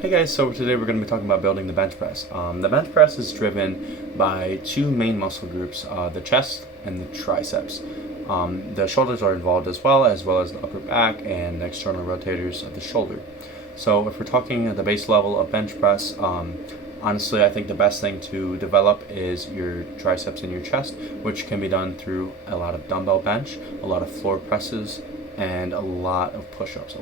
Hey guys, so today we're going to be talking about building the bench press. The bench press is driven by two main muscle groups, the chest and the triceps. The shoulders are involved as well as the upper back and the external rotators of the shoulder. So if we're talking at the base level of bench press, honestly I think the best thing to develop is your triceps and your chest, which can be done through a lot of dumbbell bench, a lot of floor presses, and a lot of push-ups.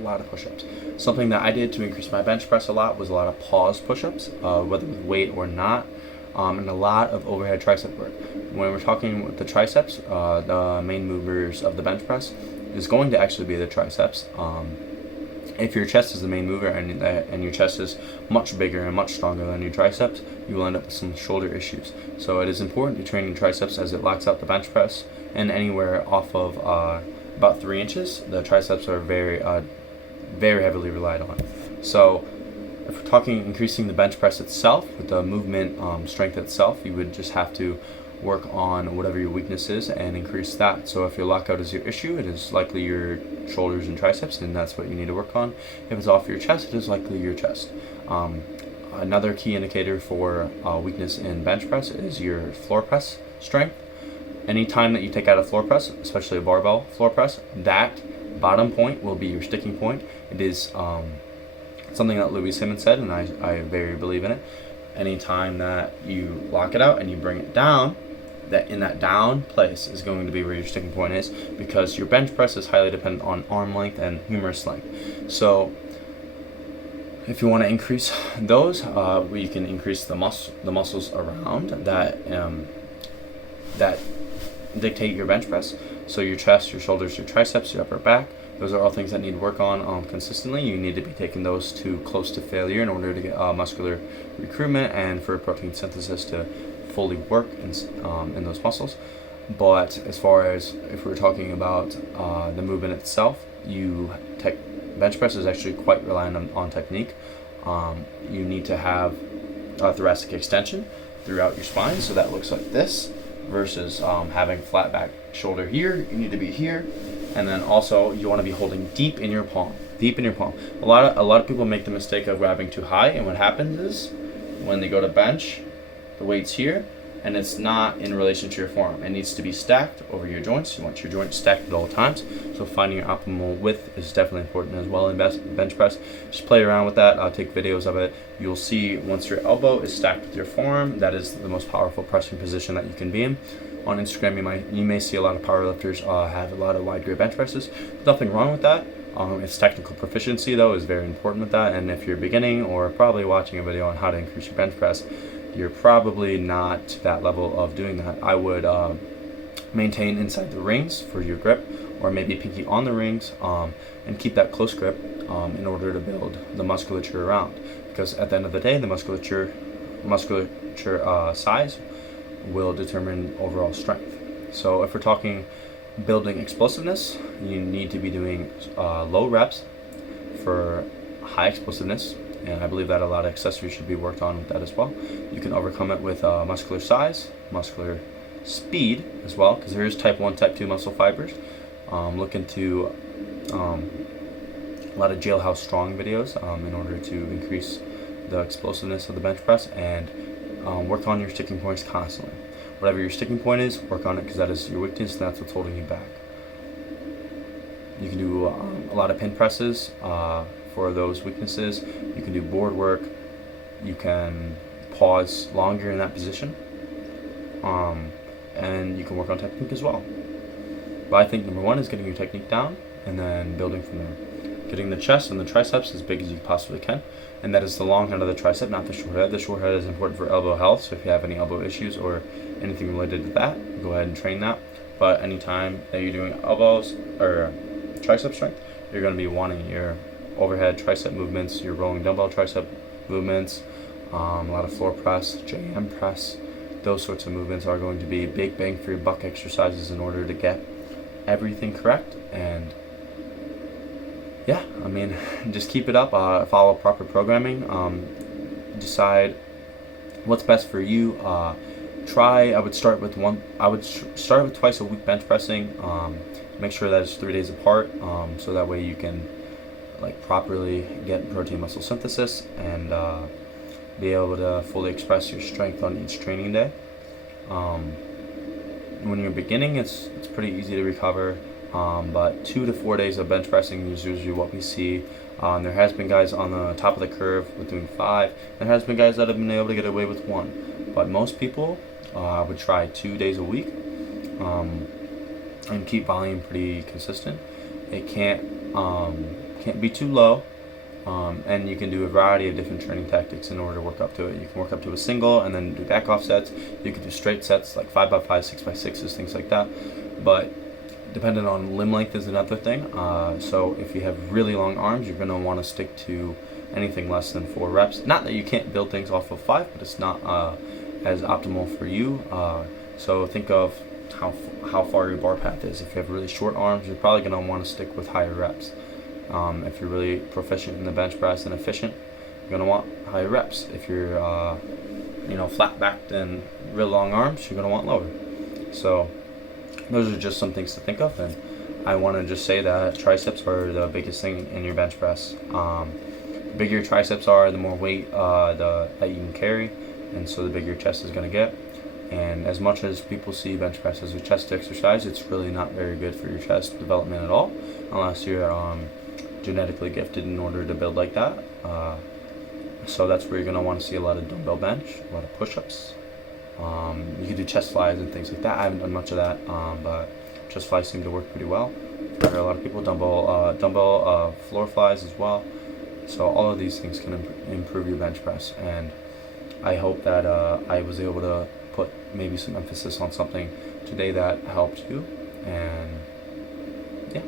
Something that I did to increase my bench press a lot was a lot of pause push-ups, whether with weight or not, and a lot of overhead tricep work. When we're talking with the triceps, the main movers of the bench press is going to actually be the triceps. If your chest is the main mover and your chest is much bigger and much stronger than your triceps, you will end up with some shoulder issues. So it is important to train your triceps as it locks out the bench press, and anywhere off of about 3 inches, the triceps are very heavily relied on. So if we're talking increasing the bench press itself, with the movement strength itself, you would just have to work on whatever your weakness is and increase that. So if your lockout is your issue, it is likely your shoulders and triceps, and that's what you need to work on. If it's off your chest, it is likely your chest. Another key indicator for weakness in bench press is your floor press strength. Any time that you take out a floor press, especially a barbell floor press, that bottom point will be your sticking point. It is something that Louis Simmons said, and I very believe in it. Any time that you lock it out and you bring it down, that in that down place is going to be where your sticking point is, because your bench press is highly dependent on arm length and humerus length. So if you want to increase those, you can increase the muscles around that dictate your bench press. So your chest, your shoulders, your triceps, your upper back, those are all things that need work on consistently. You need to be taking those to close to failure in order to get muscular recruitment and for protein synthesis to fully work in those muscles. But as far as if we're talking about the movement itself, bench press is actually quite reliant on technique. You need to have a thoracic extension throughout your spine, so that looks like this, versus having flat back shoulder here. You need to be here, and then also you want to be holding deep in your palm. A lot of people make the mistake of grabbing too high, and what happens is when they go to bench, the weight's here and it's not in relation to your forearm. It needs to be stacked over your joints. You want your joints stacked at all times, so finding your optimal width is definitely important as well in bench press. Just play around with that. I'll take videos of it. You'll see once your elbow is stacked with your forearm, that is the most powerful pressing position that you can be in. On Instagram, you may see a lot of powerlifters have a lot of wide grip bench presses. Nothing wrong with that. It's technical proficiency though is very important with that, and if you're beginning or probably watching a video on how to increase your bench press, you're probably not to that level of doing that. I would maintain inside the rings for your grip, or maybe pinky on the rings, and keep that close grip in order to build the musculature around, because at the end of the day, the musculature size will determine overall strength. So if we're talking building explosiveness, you need to be doing low reps for high explosiveness, and I believe that a lot of accessories should be worked on with that as well. You can overcome it with muscular size, muscular speed as well, because there is type 1, type 2 muscle fibers. Look into a lot of Jailhouse Strong videos in order to increase the explosiveness of the bench press, and work on your sticking points constantly. Whatever your sticking point is, work on it, because that is your weakness and that's what's holding you back. You can do a lot of pin presses for those weaknesses. You can do board work. You can pause longer in that position, and you can work on technique as well. But I think number one is getting your technique down and then building from there. Getting the chest and the triceps as big as you possibly can, and that is the long head of the tricep, not the short head. The short head is important for elbow health, so if you have any elbow issues or anything related to that, go ahead and train that. But anytime that you're doing elbows or tricep strength, you're going to be wanting your overhead tricep movements, your rolling dumbbell tricep movements, a lot of floor press, JM press. Those sorts of movements are going to be big bang for your buck exercises in order to get everything correct. And yeah, I mean, just keep it up, follow proper programming, decide what's best for you. I would start with twice a week bench pressing. Make sure that it's 3 days apart, so that way you can like properly get protein muscle synthesis and be able to fully express your strength on each training day. When you're beginning, it's pretty easy to recover, but 2 to 4 days of bench pressing is usually what we see. There has been guys on the top of the curve with doing 5. There has been guys that have been able to get away with 1, but most people would try 2 days a week and keep volume pretty consistent. It can't be too low. And you can do a variety of different training tactics in order to work up to it. You can work up to a single and then do back off sets. You can do straight sets like 5x5, 6x6s, things like that. But depending on limb length is another thing. So if you have really long arms, you're going to want to stick to anything less than 4 reps. Not that you can't build things off of 5, but it's not as optimal for you. So think of how far your bar path is. If you have really short arms, you're probably going to want to stick with higher reps. If you're really proficient in the bench press and efficient, you're going to want higher reps. If you're flat backed and real long arms, you're going to want lower. So those are just some things to think of, and I want to just say that triceps are the biggest thing in your bench press. The bigger your triceps are, the more weight that you can carry, and so the bigger your chest is going to get. And as much as people see bench press as a chest exercise, it's really not very good for your chest development at all, unless you're genetically gifted in order to build like that. So that's where you're going to want to see a lot of dumbbell bench, a lot of push-ups. You can do chest flies and things like that. I haven't done much of that, but chest flies seem to work pretty well for a lot of people. Dumbbell floor flies as well. So all of these things can improve your bench press, and I hope that I was able to put maybe some emphasis on something today that helped you. And yeah.